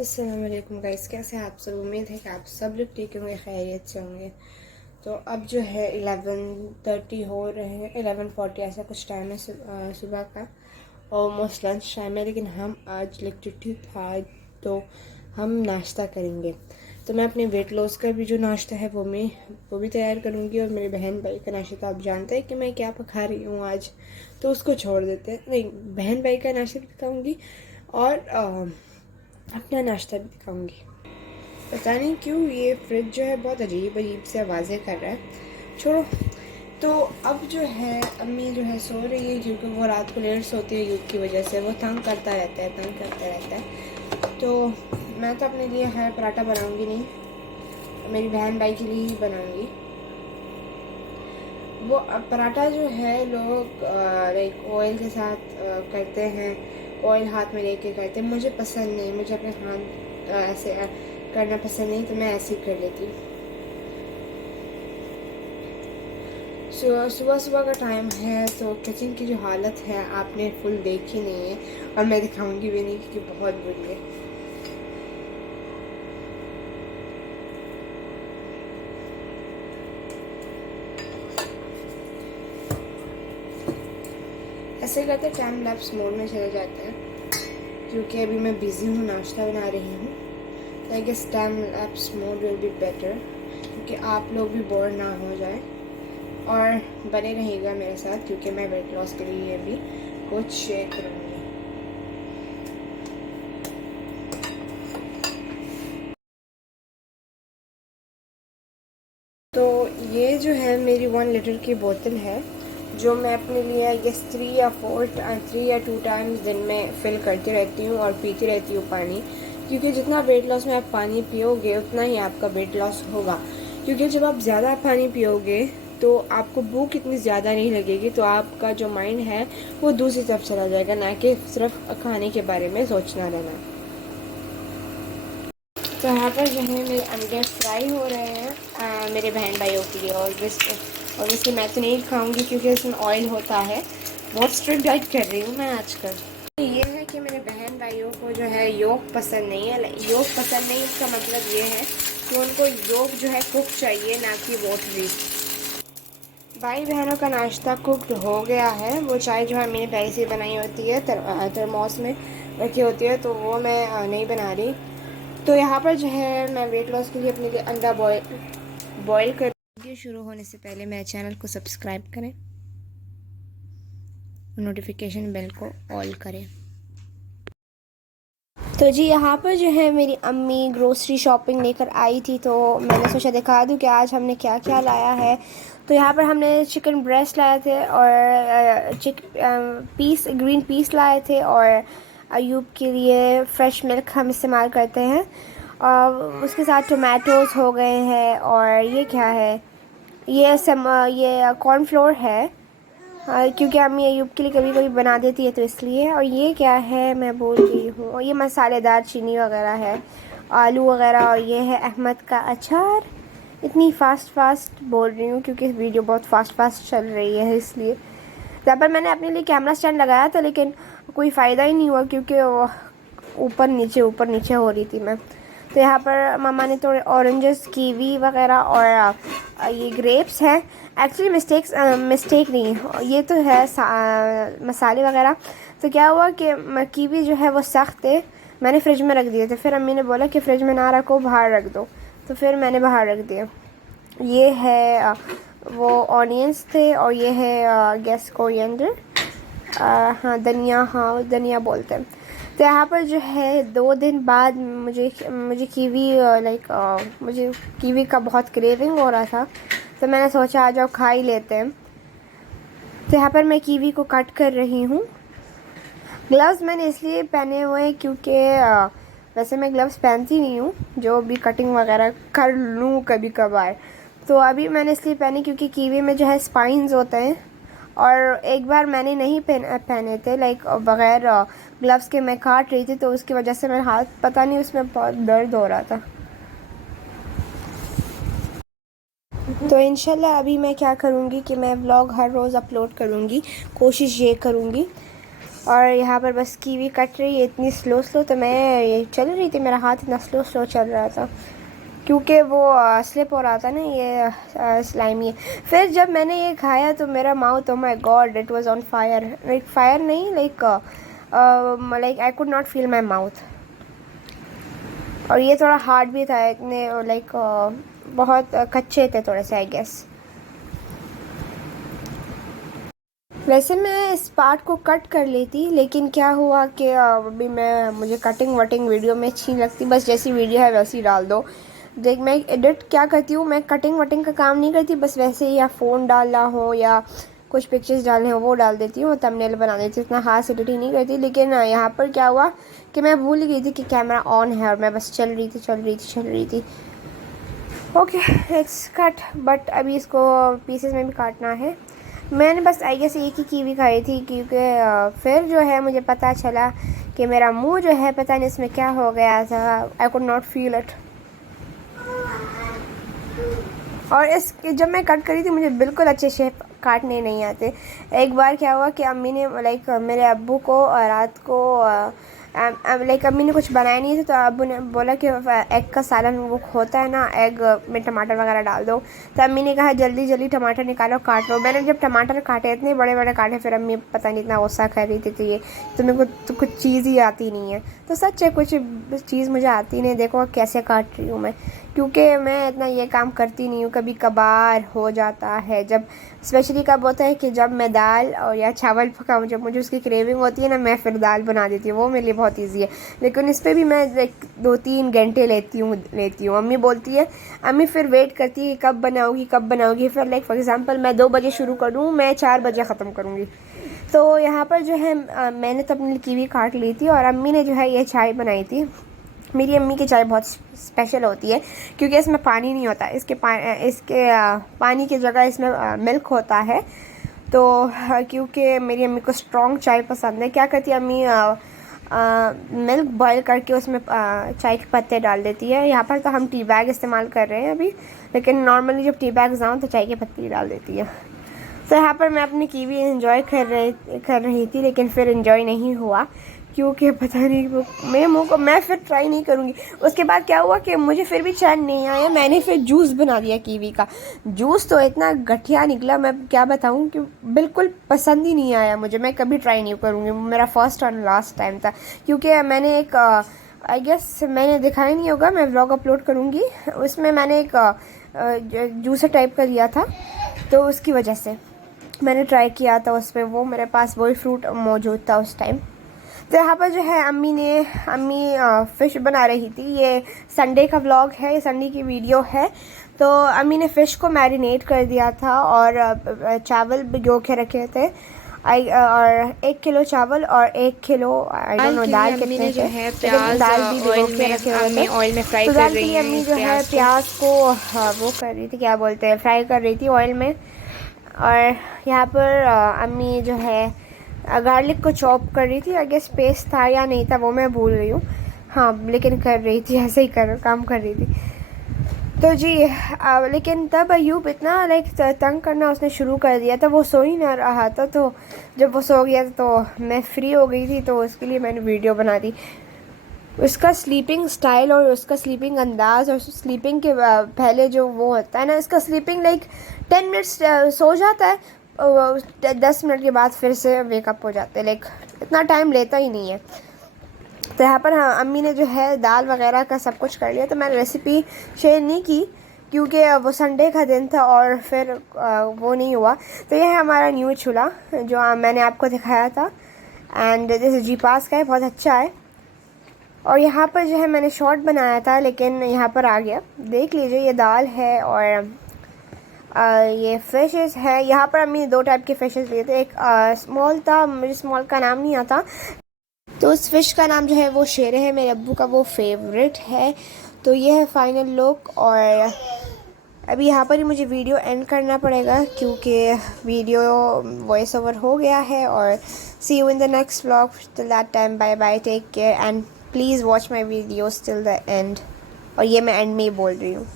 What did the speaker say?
अस्सलाम वालेकुम गाइस, कैसे हैं आप सब। उम्मीद है कि आप सब लोग ठीक होंगे, खैरियत से होंगे। तो अब जो है 11:30 हो रहे हैं, 11:40 ऐसा कुछ टाइम है सुबह का। ऑलमोस्ट लंच टाइम है, लेकिन हम आज इलेक्ट्रिसिटी था तो हम नाश्ता करेंगे। तो मैं अपने वेट लॉस का भी जो नाश्ता है वो भी तैयार करूँगी, और मेरे बहन भाई का नाश्ता तो आप जानते हैं कि मैं क्या पका रही हूँ आज, तो उसको छोड़ देते हैं। नहीं, बहन भाई का नाश्ता भी दिखाऊँगी और अपना नाश्ता भी दिखाऊंगी। पता नहीं क्यों ये फ्रिज जो है बहुत अजीब अजीब से आवाज़ें कर रहा है, छोड़ो। तो अब जो है अम्मी जो है सो रही है, क्योंकि वो रात को लेट सोती है यूथ की वजह से। वो तंग करता रहता है। तो मैं तो अपने लिए है पराठा बनाऊंगी नहीं, मेरी बहन भाई के लिए ही बनाऊंगी। वो पराठा जो है लोग लाइक ऑयल के साथ करते हैं, ऑयल हाथ में लेके करते हैं। मुझे पसंद नहीं, मुझे अपने हाथ ऐसे करना पसंद नहीं, तो मैं ऐसे ही कर लेती हूँ। सुबह सुबह का टाइम है, तो किचन की जो हालत है आपने फुल देखी नहीं है, और मैं दिखाऊंगी भी नहीं क्योंकि बहुत बुरी है। ऐसे करते टाइम लैप्स मोड में चले जाते हैं, क्योंकि अभी मैं बिज़ी हूँ, नाश्ता बना रही हूँ। तो I guess time lapse mode will be better, क्योंकि आप लोग भी बोर ना हो जाए और बने रहिएगा मेरे साथ, क्योंकि मैं वेट लॉस के लिए भी कुछ शेयर करूँगी। तो ये जो है मेरी 1 लीटर की बोतल है, जो मैं अपने लिए आई गेस 3 या 2 दिन में फिल करती रहती हूँ और पीती रहती हूँ पानी। क्योंकि जितना वेट लॉस में आप पानी पियोगे उतना ही आपका वेट लॉस होगा। क्योंकि जब आप ज़्यादा पानी पियोगे तो आपको भूख इतनी ज़्यादा नहीं लगेगी, तो आपका जो माइंड है वो दूसरी तरफ चला जाएगा, ना कि सिर्फ खाने के बारे में सोचना रहना। तो यहाँ पर जो है मेरे अंडे फ्राई हो रहे हैं मेरे बहन भाइयों के लिए। और ऑब्वियसली मैं तो नहीं खाऊंगी क्योंकि इसमें ऑयल होता है। बहुत स्ट्रिक्ट डाइट कर रही हूँ मैं आजकल। तो ये है कि मेरे बहन भाइयों को जो है योग पसंद नहीं है। योग पसंद नहीं, इसका मतलब ये है कि उनको योग जो है कुक चाहिए, ना कि वोटरी। भाई बहनों का नाश्ता कुक हो गया है। वो चाय जो है मैंने पहले से बनाई होती है, थर्मोस में रखी होती है, तो वो मैं नहीं बना रही। तो यहाँ पर जो है मैं वेट लॉस के लिए अपने लिए अंडा बॉईल कर। वीडियो शुरू होने से पहले मेरे चैनल को सब्सक्राइब करें, नोटिफिकेशन बेल को ऑल करें। तो जी यहाँ पर जो है मेरी अम्मी ग्रोसरी शॉपिंग लेकर आई थी, तो मैंने सोचा दिखा दूँ कि आज हमने क्या क्या लाया है। तो यहाँ पर हमने चिकन ब्रेस्ट लाए थे, और ग्रीन पीस लाए थे, और अयूब के लिए फ्रेश मिल्क हम इस्तेमाल करते हैं। और उसके साथ टोमेटोज़ हो गए हैं, और ये क्या है, ये कॉर्नफ्लोर है। क्योंकि अम्मी अयूब के लिए कभी कभी बना देती है, तो इसलिए। और ये क्या है मैं भूल गई हूँ, और ये मसालेदार चीनी वगैरह है, आलू वगैरह। और ये है अहमद का अचार। इतनी फास्ट बोल रही हूँ क्योंकि वीडियो बहुत फास्ट चल रही है, इसलिए। यहाँ पर मैंने अपने लिए कैमरा स्टैंड लगाया था, लेकिन कोई फ़ायदा ही नहीं हुआ, क्योंकि ऊपर नीचे हो रही थी मैं। तो यहाँ पर मामा ने थोड़े ऑरेंजेस, कीवी वगैरह और ये ग्रेप्स हैं। एक्चुअली मिस्टेक नहीं, ये तो है मसाले वगैरह। तो क्या हुआ कि कीवी जो है वो सख्त थे, मैंने फ्रिज में रख दिए थे। फिर अम्मी ने बोला कि फ्रिज में ना रखो, बाहर रख दो, तो फिर मैंने बाहर रख दिए। ये है वो ऑनियंस थे, और ये है गैस कोरिएंडर, हाँ धनिया, हाँ धनिया बोलते हैं। तो यहाँ पर जो है 2 दिन बाद मुझे मुझे कीवी का बहुत क्रेविंग हो रहा था, तो मैंने सोचा आ जाओ खा ही लेते हैं। तो यहाँ पर मैं कीवी को कट कर रही हूँ। ग्लव्स मैंने इसलिए पहने हुए हैं क्योंकि वैसे मैं ग्लव्स पहनती नहीं हूँ, जो भी कटिंग वगैरह कर लूँ कभी कभार। तो अभी मैंने इसलिए पहने क्योंकि कीवी में जो है स्पाइंस होते हैं, और एक बार मैंने नहीं पहने थे, लाइक बग़ैर ग्लव्स के मैं काट रही थी, तो उसकी वजह से मेरा हाथ पता नहीं उसमें बहुत दर्द हो रहा था। तो इंशाल्लाह अभी मैं क्या करूँगी कि मैं व्लॉग हर रोज़ अपलोड करूँगी, कोशिश ये करूँगी। और यहाँ पर बस कीवी कट रही है इतनी स्लो स्लो, तो मैं ये चल रही थी, मेरा हाथ इतना स्लो स्लो चल रहा था क्योंकि वो स्लिप हो रहा था ना, ये स्लाइमी है। फिर जब मैंने ये खाया तो मेरा mouth, oh my God, it was on fire. Like fire नहीं, like I could not feel my mouth. और ये थोड़ा हार्ड भी था इतने, लाइक बहुत कच्चे थे थोड़े से, आई गेस। वैसे मैं इस पार्ट को कट कर लेती, लेकिन क्या हुआ कि अभी मुझे कटिंग वटिंग वीडियो में अच्छी नहीं लगती, बस जैसी वीडियो है वैसी डाल दो। देख, मैं एडिट क्या करती हूँ, मैं कटिंग वटिंग का काम नहीं करती, बस वैसे ही या फ़ोन डालना हो या कुछ पिक्चर्स डालने हो वो डाल देती हूँ, थंबनेल बना देती हूँ, इतना खास एडिटिंग नहीं करती। लेकिन यहाँ पर क्या हुआ कि मैं भूल गई थी कि कैमरा ऑन है और मैं बस चल रही थी। ओके, इट्स कट, बट अभी इसको पीसेस में भी काटना है। मैंने बस आई गेस एक ही कीवी खाई थी, क्योंकि फिर जो है मुझे पता चला कि मेरा मुंह जो है पता नहीं इसमें क्या हो गया था, आई कुड नॉट फील इट। और इस जब मैं कट करी थी मुझे बिल्कुल अच्छे शेप काटने नहीं आते। एक बार क्या हुआ कि अम्मी ने, लाइक मेरे अब्बू को रात को लाइक अम्मी ने कुछ बनाया नहीं था, तो अब्बू ने बोला कि एग का सालन वो होता है ना, एग में टमाटर वगैरह डाल दो। तो अम्मी ने कहा जल्दी जल्दी टमाटर निकालो, काट लो। मैंने जब टमाटर काटे, इतने बड़े बड़े काटे, फिर अम्मी पता नहीं इतना गुस्सा कर रही थी कि ये तुम्हें तो कुछ चीज़ ही आती नहीं है। तो सच है, कुछ चीज़ मुझे आती नहीं, देखो कैसे काट रही हूँ मैं, क्योंकि मैं इतना ये काम करती नहीं हूँ, कभी कभार हो जाता है। जब स्पेशली कब होता है कि जब मैं दाल और या चावल पकाऊँ, जब मुझे उसकी क्रेविंग होती है ना, मैं फिर दाल बना देती हूँ, वो मेरे लिए बहुत ईजी है। लेकिन इस पर भी मैं लाइक 2-3 घंटे लेती हूँ। अम्मी बोलती है, अम्मी फिर वेट करती है कब बनाओगी। फिर लाइक फॉर एग्ज़ाम्पल मैं 2 बजे शुरू करूँ, मैं 4 बजे ख़त्म करूँगी। तो यहाँ पर जो है मैंने तो अपनी कीवी काट ली थी और अम्मी ने जो है ये चाय बनाई थी। मेरी अम्मी की चाय बहुत स्पेशल होती है क्योंकि इसमें पानी नहीं होता, इसके पानी की जगह इसमें मिल्क होता है। तो क्योंकि मेरी अम्मी को स्ट्रॉन्ग चाय पसंद है, क्या करती है अम्मी, मिल्क बॉईल करके उसमें चाय के पत्ते डाल देती है। यहाँ पर तो हम टी बैग इस्तेमाल कर रहे हैं अभी, लेकिन नॉर्मली जब टी बैग जाऊँ तो चाय के पत्ते डाल देती है। तो यहाँ पर मैं अपनी कीवी इन्जॉय कर रही थी, लेकिन फिर इन्जॉय नहीं हुआ क्योंकि पता नहीं वो मेरे मुंह को, मैं फिर ट्राई नहीं करूँगी। उसके बाद क्या हुआ कि मुझे फिर भी चैन नहीं आया, मैंने फिर जूस बना दिया कीवी का। जूस तो इतना घटिया निकला, मैं क्या बताऊँ, कि बिल्कुल पसंद ही नहीं आया मुझे। मैं कभी ट्राई नहीं करूँगी, मेरा फर्स्ट और लास्ट टाइम था। क्योंकि मैंने एक आई गेस मैंने दिखाया नहीं होगा, मैं व्लॉग अपलोड करूँगी, उसमें मैंने एक जूसर टाइप का लिया था, तो उसकी वजह से मैंने ट्राई किया था उस पर, वो मेरे पास वही फ्रूट मौजूद था उस टाइम। तो यहाँ पर जो है अम्मी फ़िश बना रही थी। ये संडे का व्लॉग है, ये संडे की वीडियो है। तो अम्मी ने फ़िश को मैरिनेट कर दिया था और चावल भिगो के रखे थे। और 1 किलो चावल और 1 किलो आई डोंट नो दाल कितने जो थे, है लेकिन प्याज दाल भी भिगो ऑयल के में रखे हुए अम्मी थे। ऑयल में फ्राई तो कर दाल के रही लिए हैं अम्मी इस जो है प्याज को वो कर रही थी, क्या बोलते हैं, फ्राई कर रही थी ऑयल में। और यहाँ पर अम्मी जो है गार्लिक को चॉप कर रही थी। आई गेस पेस्ट था या नहीं था वो मैं भूल गई हूँ, हाँ, लेकिन कर रही थी, ऐसे ही काम कर रही थी। तो जी लेकिन तब अयूब इतना लाइक तंग करना उसने शुरू कर दिया था, वो सो ही ना रहा था। तो जब वो सो गया तो मैं फ्री हो गई थी, तो उसके लिए मैंने वीडियो बना दी। उसका स्लीपिंग स्टाइल और उसका स्लीपिंग अंदाज और स्लीपिंग के पहले जो वो होता है ना, इसका स्लीपिंग लाइक 10 मिनट्स सो जाता है, 10 मिनट के बाद फिर से वेकअप हो जाते हैं, लाइक इतना टाइम लेता ही नहीं है। तो यहाँ पर हाँ, अम्मी ने जो है दाल वगैरह का सब कुछ कर लिया। तो मैंने रेसिपी शेयर नहीं की क्योंकि वो संडे का दिन था और फिर वो नहीं हुआ। तो ये है हमारा न्यू चूल्हा जो मैंने आपको दिखाया था, एंड जैसे जी पास का है, बहुत अच्छा है। और यहाँ पर जो है मैंने शॉर्ट बनाया था, लेकिन यहाँ पर आ गया, देख लीजिए। ये दाल है और ये फ़िशेस है। यहाँ पर अम्मी 2 टाइप के फ़िशेस लिए थे, एक स्मॉल था, मुझे स्मॉल का नाम नहीं आता, तो उस फ़िश का नाम जो है वो शेरे है, मेरे अब्बू का वो फेवरेट है। तो ये है फाइनल लुक। और अभी यहाँ पर ही मुझे वीडियो एंड करना पड़ेगा क्योंकि वीडियो वॉइस ओवर हो गया है। और see you in the next vlog, till that time bye bye, take care and please watch my videos till the end. और ये मैं एंड में ही बोल रही हूँ।